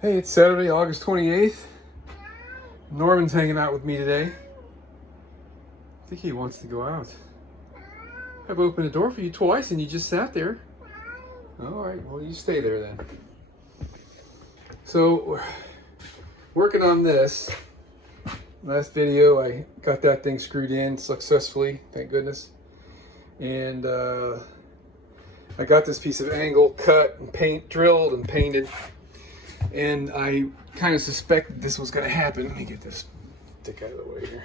Hey, it's Saturday, August 28th. Norman's hanging out with me today. I think he wants to go out. I've opened the door for you twice and you just sat there. All right, well, you stay there then. So, we're working on this. Last video, I got that thing screwed in successfully, thank goodness. And I got this piece of angle cut and drilled and painted. And I kind of suspected this was going to happen. Let me get this stick out of the way here.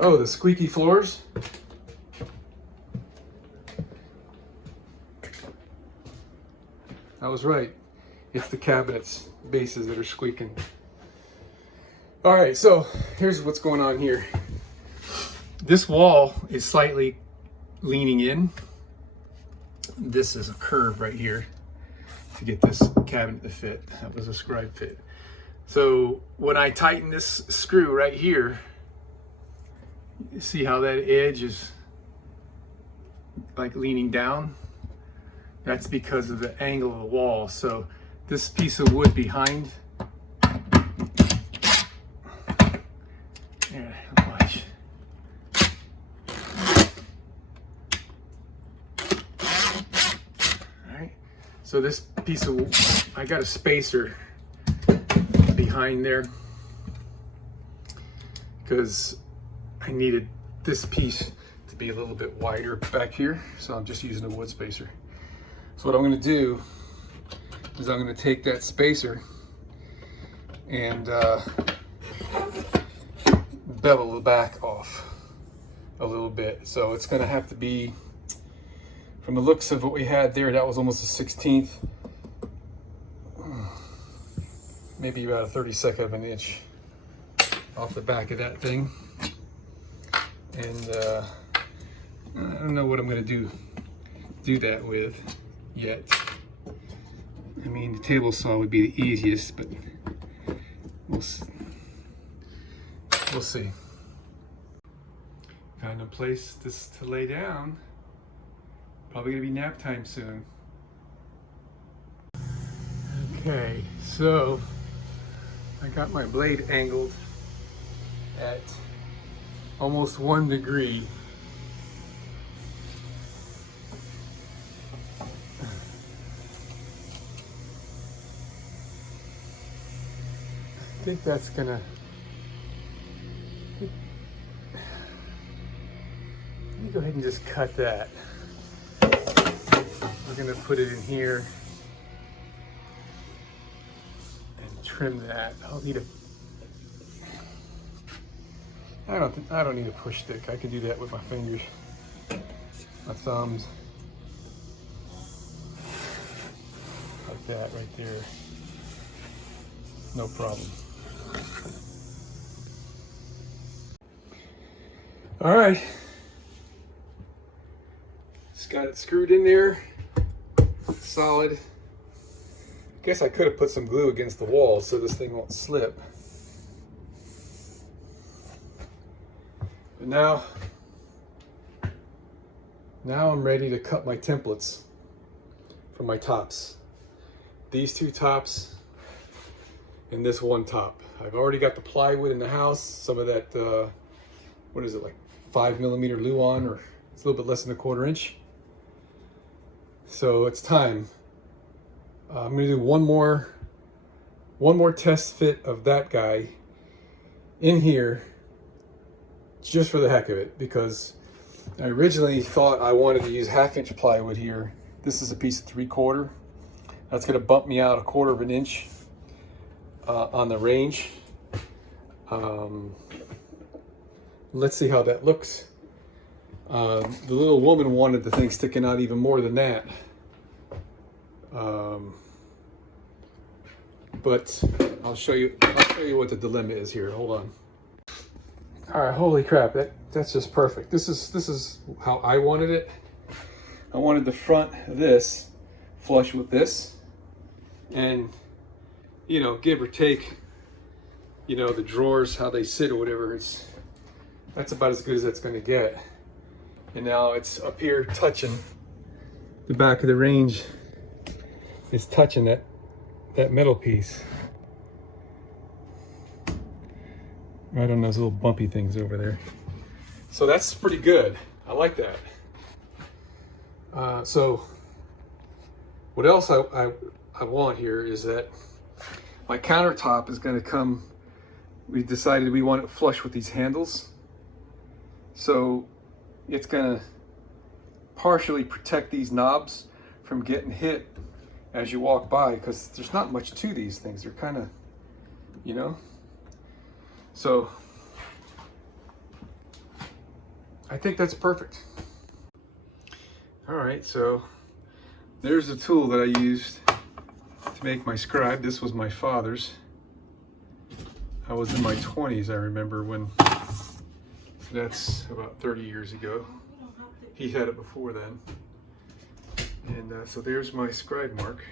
Oh, the squeaky floors. I was right. It's the cabinets, bases that are squeaking. All right, so here's what's going on here. This wall is slightly leaning in. This is a curve right here to get this cabinet to fit. That was a scribe fit. So when I tighten this screw right here, you see how that edge is like leaning down? That's because of the angle of the wall. So this piece of wood behind, watch. So this piece of, I got a spacer behind there because I needed this piece to be a little bit wider back here. So I'm just using a wood spacer. So what I'm going to do is I'm going to take that spacer and bevel the back off a little bit. So it's going to have to be, from the looks of what we had there, that was almost a 1/16, maybe about a 32nd of an inch off the back of that thing. And I don't know what I'm going to do that with yet. I mean, the table saw would be the easiest, but we'll see. Found a place to lay down. Probably gonna be nap time soon. Okay, so I got my blade angled at almost 1 degree. I think that's gonna, let me go ahead and just cut that. We're going to put it in here and trim that. I'll need I don't need a push stick. I can do that with my fingers, my thumbs, like that right there. No problem. All right, just got it screwed in there. Solid. Guess I could have put some glue against the wall so this thing won't slip. But now I'm ready to cut my templates for my tops. These 2 tops and this 1 top. I've already got the plywood in the house. Some of that, what is it, like 5mm Luan, or it's a little bit less than a 1/4 inch. So it's time. I'm going to do one more test fit of that guy in here, just for the heck of it, because I originally thought I wanted to use 1/2 inch plywood here. This is a piece of 3/4. That's going to bump me out a 1/4 of an inch on the range. Let's see how that looks. The little woman wanted the thing sticking out even more than that. But I'll show you what the dilemma is here. Hold on. All right, holy crap, that's just perfect. This is how I wanted it. I wanted the front of this flush with this, and give or take, the drawers, how they sit or whatever, that's about as good as it's going to get. And now it's up here touching the back of the range. It's touching that metal piece. Right on those little bumpy things over there. So that's pretty good. I like that. So what else I want here is that my countertop is going to come, we decided we want it flush with these handles. So it's going to partially protect these knobs from getting hit as you walk by, because there's not much to these things. They're kind of, you know. So I think that's perfect. All right, so there's the tool that I used to make my scribe. This was my father's. I was in my 20s, I remember, when, that's about 30 years ago. He had it before then. And so there's my scribe mark.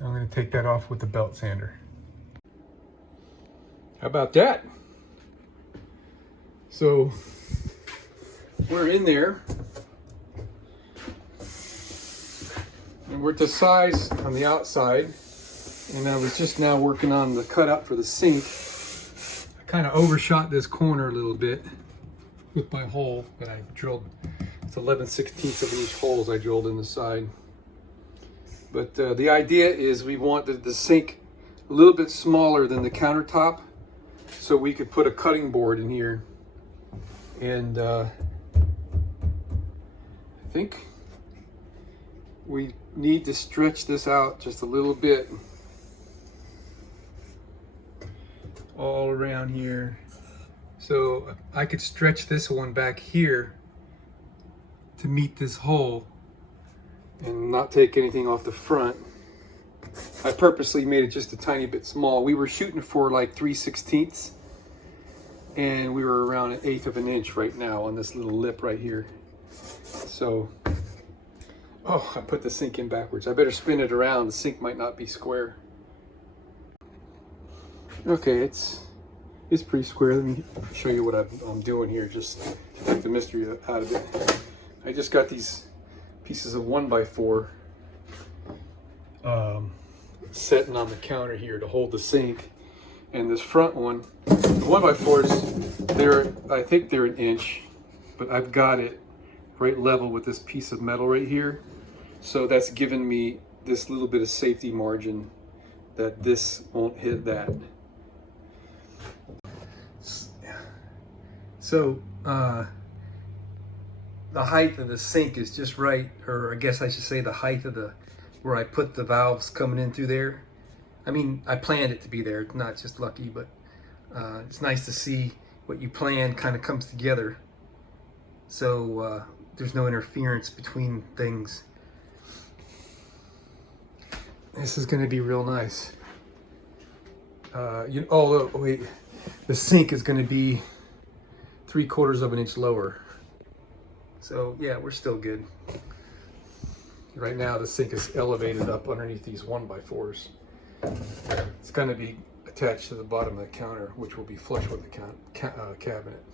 I'm going to take that off with the belt sander. How about that? So we're in there, and we're to size on the outside, and I was just now working on the cutout for the sink. I kind of overshot this corner a little bit with my hole that I drilled. It's 11/16 of an inch holes I drilled in the side. But the idea is we want the sink a little bit smaller than the countertop, so we could put a cutting board in here. And I think we need to stretch this out just a little bit all around here. So I could stretch this one back here to meet this hole and not take anything off the front. I purposely made it just a tiny bit small. We were shooting for like 3/16, and we were around 1/8 of an inch right now on this little lip right here. So, oh, I put the sink in backwards. I better spin it around. The sink might not be square. Okay, it's pretty square. Let me show you what I'm doing here, just to take the mystery out of it. I just got these pieces of 1x4 setting on the counter here to hold the sink, and this front one, the 1x4s, I think they're 1 inch, but I've got it right level with this piece of metal right here, so that's given me this little bit of safety margin that this won't hit that. So the height of the sink is just right, or I guess I should say the height of where I put the valves coming in through there. I mean, I planned it to be there. It's not just lucky, but it's nice to see what you plan kind of comes together. So there's no interference between things. This is going to be real nice. Oh wait, the sink is going to be 3/4 of an inch lower. So yeah, we're still good. Right now the sink is elevated up underneath these 1x4s. It's going to be attached to the bottom of the counter, which will be flush with the cabinet.